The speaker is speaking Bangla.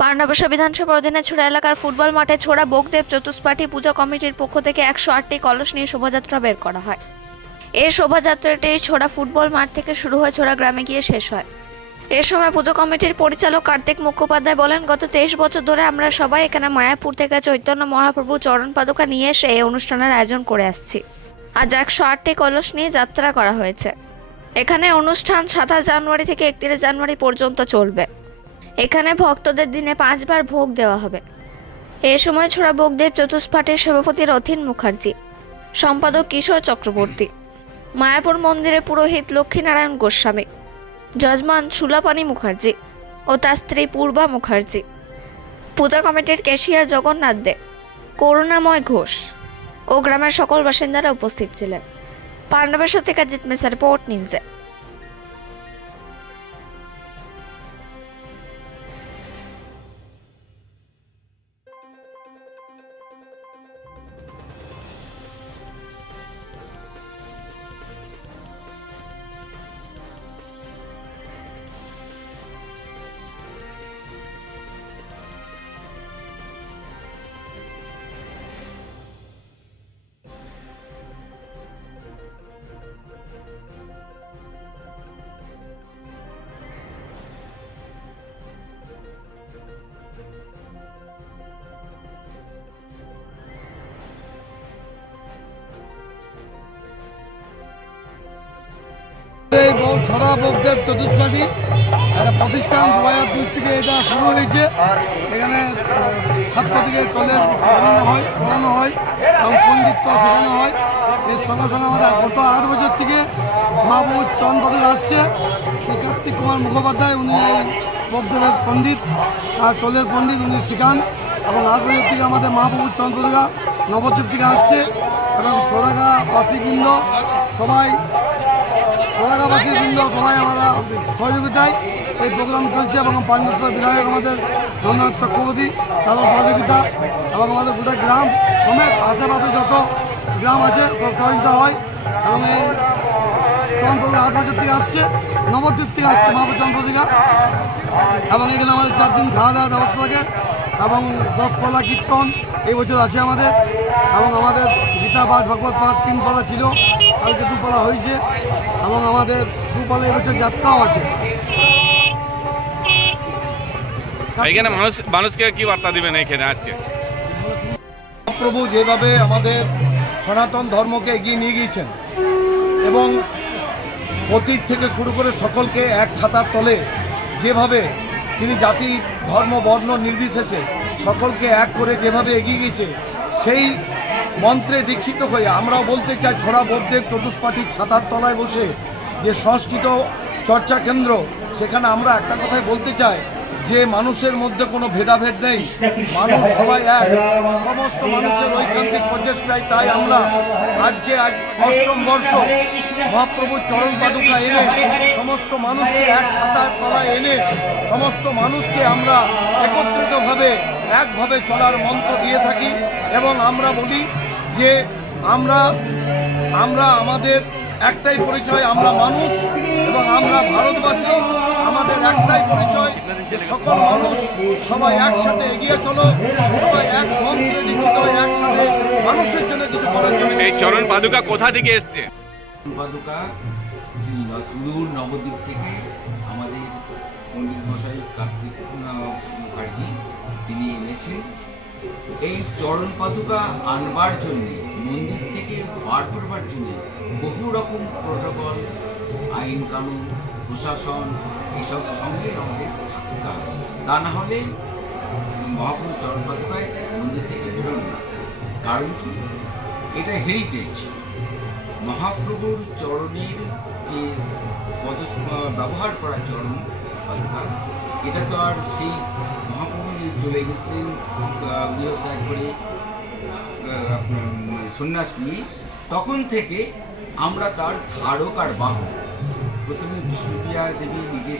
পাণ্ডবসা বিধানসভার অধীনে ছোড়া এলাকার ফুটবল মাঠে ছোড়া বোগদেব চতুষ্পাঠী পূজা কমিটির পক্ষ থেকে 108টি কলস নিয়ে শোভাযাত্রা বের করা হয়। এই শোভাযাত্রাটি ছোড়া ফুটবল মাঠ থেকে শুরু হয়ে ছোড়া গ্রামে গিয়ে শেষ হয়। এ সময় পুজো কমিটির পরিচালক কার্তিক মুখোপাধ্যায় বলেন, গত 23 বছর ধরে আমরা সবাই এখানে মায়াপুর থেকে চৈতন্য মহাপ্রভুর চরণ পাদুকা নিয়ে এসে এই অনুষ্ঠানের আয়োজন করে আসছি। আজ 108টি কলস নিয়ে যাত্রা করা হয়েছে। এখানে অনুষ্ঠান 27 জানুয়ারি থেকে 31 জানুয়ারি পর্যন্ত চলবে। এখানে ভক্তদের দিনে 5 বার ভোগ দেওয়া হবে। এই সময় ছোড়া বোগদেব চতুষ্পাঠীর সভাপতি রথিন মুখার্জি, সম্পাদক কিশোর চক্রবর্তী, মায়াপুর মন্দিরের পুরোহিত লক্ষ্মীনারায়ণ গোস্বামী, যজমান সুলাপানি মুখার্জি ও তার স্ত্রী পূর্বা মুখার্জি, পূজা কমিটির ক্যাশিয়ার জগন্নাথ দে, করুণাময় ঘোষ ও গ্রামের সকল বাসিন্দারা উপস্থিত ছিলেন। পাণ্ডবেশ্বর থেকে জিৎ মেসা, রিপোর্ট নিউজে। ছড়া বোগদেব চতুষ্পাঠী একটা প্রতিষ্ঠান 2002 থেকে এটা শুরু হয়েছে। এখানে ছাত্র থেকে তলের পড়ানো হয় এবং পণ্ডিত্য শেখানো হয়। এর সঙ্গে সঙ্গে আমাদের গত 8 বছর থেকে মহাপ্রভুর চরণ পাদুকা আসছে। শ্রী কার্তিক কুমার মুখোপাধ্যায়, উনি বোগদেবের পণ্ডিত আর তলের পণ্ডিত, উনি শেখান। এবং 8 বছর থেকে আমাদের মহাপ্রভুর চরণ পাদুকা নবদ্বীপ থেকে আসছে এবং ছোড়াগাবাসীবৃন্দ সবাই আমরা সহযোগিতায় এই প্রোগ্রাম চলছে এবং পাণ্ডবেশ্বর বিধায়ক আমাদের ধন্যবাদ চক্রবর্তী, তাদের সহযোগিতা এবং আমাদের গোটা গ্রাম সমেত আশেপাশে যত গ্রাম আছে সব সহযোগিতা হয়। এবং এই চরণ পাদুকা 8 বছর থেকে আসছে, নবদ্বীপ থেকে আসছে মহাপ্রভুর চরণ পাদুকা। এবং এখানে আমাদের 4 দিন খাওয়া দাওয়ার ব্যবস্থা থাকে এবং 10 পালা কীর্তন এই বছর আছে আমাদের। এবং আমাদের গীতা পাঠ ভাগবত পাঠ 3 পালা ছিল, কালকে 2 পালা হয়েছে এবং আমাদের 2 পালা এবছর যাত্রাও আছে। এখানে মানুষকে কি বার্তা দিবেন এখানে আজকে? প্রভু যেভাবে আমাদের সনাতন ধর্মকে এগিয়ে নিয়ে গিয়েছেন এবং অতীত থেকে শুরু করে সকলকে এক ছাতার তলে যেভাবে তিনি জাতি ধর্ম বর্ণ নির্বিশেষে সকলকে এক করে যেভাবে এগিয়ে গিয়েছে, সেই মন্ত্রে দীক্ষিত হয়ে আমরাও বলতে চাই, ছোড়া বোগদেব চতুষ্পাঠীর ছাতার তলায় বসে যে সংস্কৃত চর্চা কেন্দ্র, সেখানে আমরা একটা কথাই বলতে চাই যে মানুষের মধ্যে কোনো ভেদাভেদ নেই, মানুষ সবাই এক, সমস্ত মানুষের ঐকান্তিক প্রচেষ্টায়। তাই আমরা আজকে 8ম বর্ষ মহাপ্রভুর চরণ পাদুকা এনে সমস্ত মানুষকে এক ছাতার তলায় এনে সমস্ত মানুষকে আমরা একত্রিতভাবে একভাবে চলার মন্ত্র দিয়ে থাকি। এবং আমরা বলি যে আমরা আমাদের একটাই পরিচয়, আমরা মানুষ এবং আমরা ভারতবাসী। আমাদের একটাই পরিচয় যে সকল মানুষ সবাই একসাথে এগিয়ে চলো, সবাই এক মন্ত্রে দীক্ষিত হয়ে একসাথে মানুষের জন্য কিছু করার জন্য। এই চরণ পাদুকা কোথা থেকে এসছে? পাদুকা সুদূর নবদ্বীপ থেকে আমাদের পণ্ডিত মশাই কার্তিক মুখার্জি তিনি এনেছেন। এই চরণ পাদুকা আনবার জন্যে, মন্দির থেকে বার করবার জন্যে বহু রকম প্রোটোকল, আইন কানুন, প্রশাসন এসব সঙ্গে আমাদের থাকতে হবে। তা না হলে মহাপ্রভু চরণ পাদুকায় মন্দির থেকে বেরোন না। কারণ কি, এটা হেরিটেজ। মহাপ্রভুর চরণের যে ব্যবহার করা চরণ পাদুকা, এটা তো আর সেই মহাপ্রভু চলে গেছিলেন গৃহত্যাগ করে আপনার সন্ন্যাস নিয়ে, তখন থেকে আমরা তার ধারক আর বাহক। প্রথমে বিষ্ণুপ্রিয়া দেবী নিজে